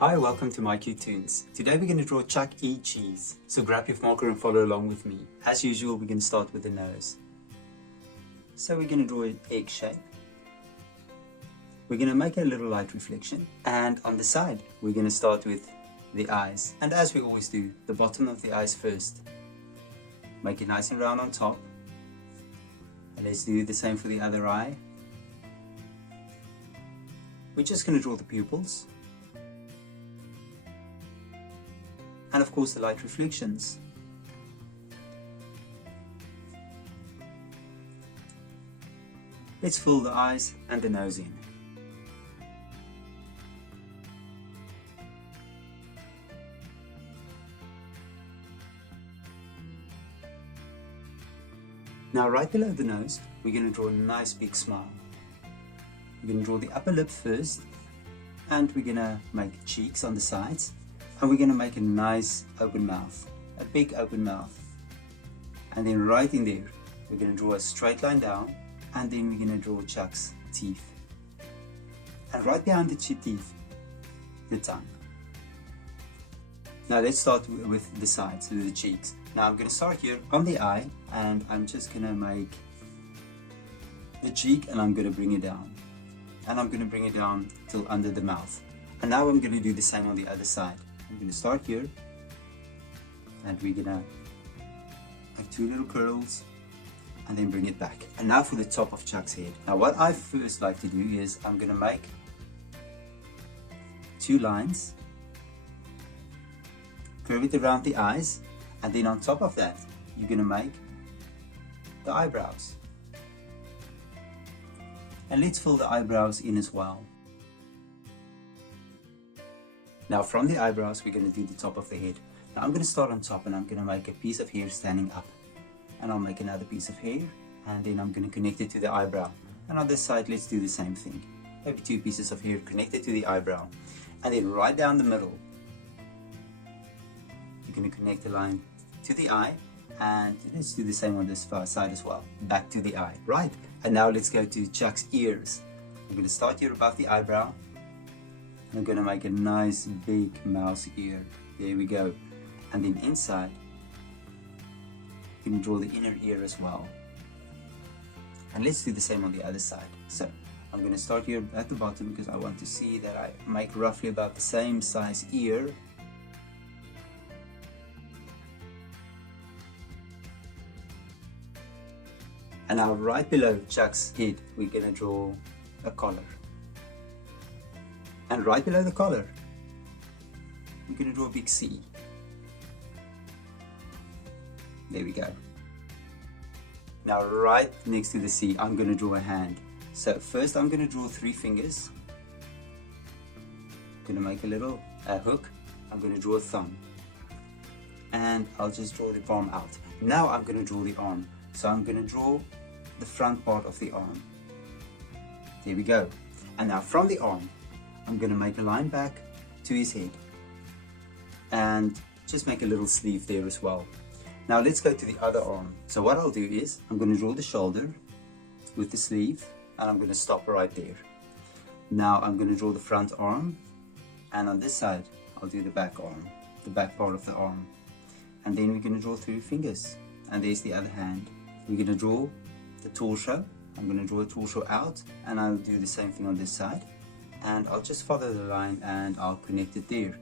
Hi, welcome to mycutetoons. Today we're going to draw Chuck E. Cheese. So grab your marker and follow along with me. As usual, we're going to start with the nose. So we're going to draw an egg shape. We're going to make a little light reflection. And on the side, we're going to start with the eyes. And as we always do, the bottom of the eyes first. Make it nice and round on top. And let's do the same for the other eye. We're just going to draw the pupils. And of course the light reflections. Let's fill the eyes and the nose in. Now right below the nose, we're going to draw a nice big smile. We're going to draw the upper lip first, and we're going to make cheeks on the sides. And we're going to make a nice open mouth, a big open mouth. And then right in there, we're going to draw a straight line down, and then we're going to draw Chuck's teeth. And right behind the teeth, the tongue. Now let's start with the sides, with the cheeks. Now I'm going to start here on the eye, and I'm just going to make the cheek, and I'm going to bring it down. And I'm going to bring it down till under the mouth. And now I'm going to do the same on the other side. I'm going to start here, and we're going to make two little curls and then bring it back. And now for the top of Chuck's head. Now what I first like to do is I'm going to make two lines, curve it around the eyes, and then on top of that you're going to make the eyebrows. And let's fill the eyebrows in as well. Now from the eyebrows, we're going to do the top of the head. Now I'm going to start on top, and I'm going to make a piece of hair standing up. And I'll make another piece of hair, and then I'm going to connect it to the eyebrow. And on this side, let's do the same thing. Maybe two pieces of hair connected to the eyebrow. And then right down the middle, you're going to connect the line to the eye. And let's do the same on this far side as well. Back to the eye. Right. And now let's go to Chuck's ears. I'm going to start here above the eyebrow. I'm going to make a nice big mouse ear. There we go. And then inside, you can draw the inner ear as well. And let's do the same on the other side. So I'm going to start here at the bottom, because I want to see that I make roughly about the same size ear. And now right below Chuck's head, we're going to draw a collar. And right below the collar, we're going to draw a big C. There we go. Now right next to the C, I'm going to draw a hand. So first I'm going to draw 3 fingers. I'm going to make a little hook. I'm going to draw a thumb. And I'll just draw the palm out. Now I'm going to draw the arm. So I'm going to draw the front part of the arm. There we go. And now from the arm, I'm going to make a line back to his head and just make a little sleeve there as well. Now let's go to the other arm. So what I'll do is I'm going to draw the shoulder with the sleeve, and I'm going to stop right there. Now I'm going to draw the front arm, and on this side I'll do the back arm, the back part of the arm. And then we're going to draw 3 fingers, and there's the other hand. We're going to draw the torso. I'm going to draw the torso out, and I'll do the same thing on this side. And I'll just follow the line, and I'll connect it there.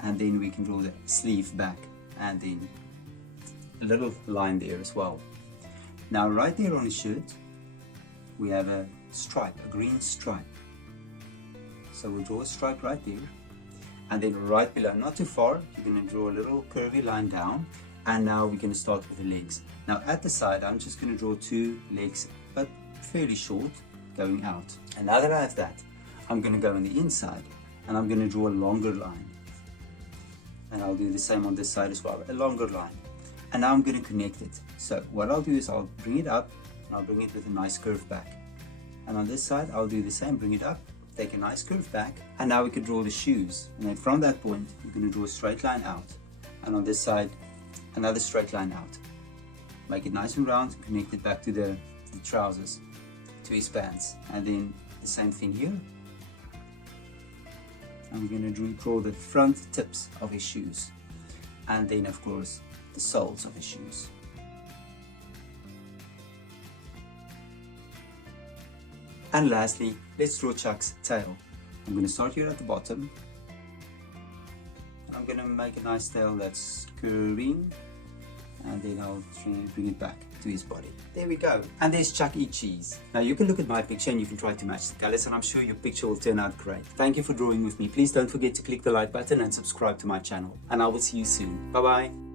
And then we can draw the sleeve back, and then a little line there as well. Now right there on his shirt, we have a stripe, a green stripe. So we'll draw a stripe right there. And then right below, not too far, you're going to draw a little curvy line down. And now we're going to start with the legs. Now at the side, I'm just going to draw 2 legs, but fairly short, going out. And now that I have that, I'm going to go on the inside, and I'm going to draw a longer line. And I'll do the same on this side as well, a longer line. And now I'm going to connect it. So what I'll do is I'll bring it up, and I'll bring it with a nice curve back. And on this side, I'll do the same, bring it up, take a nice curve back, and now we can draw the shoes. And then from that point, you're going to draw a straight line out. And on this side, another straight line out. Make it nice and round, connect it back to the trousers, to his pants. And then the same thing here. I'm going to draw the front tips of his shoes, and then of course the soles of his shoes. And lastly, let's draw Chuck's tail. I'm going to start here at the bottom. I'm going to make a nice tail that's curving, and then I'll try and bring it back to his body. There we go. And there's Chuck E. Cheese. Now you can look at my picture and you can try to match the colors, and I'm sure your picture will turn out great. Thank you for drawing with me. Please don't forget to click the like button and subscribe to my channel. And I will see you soon. Bye bye.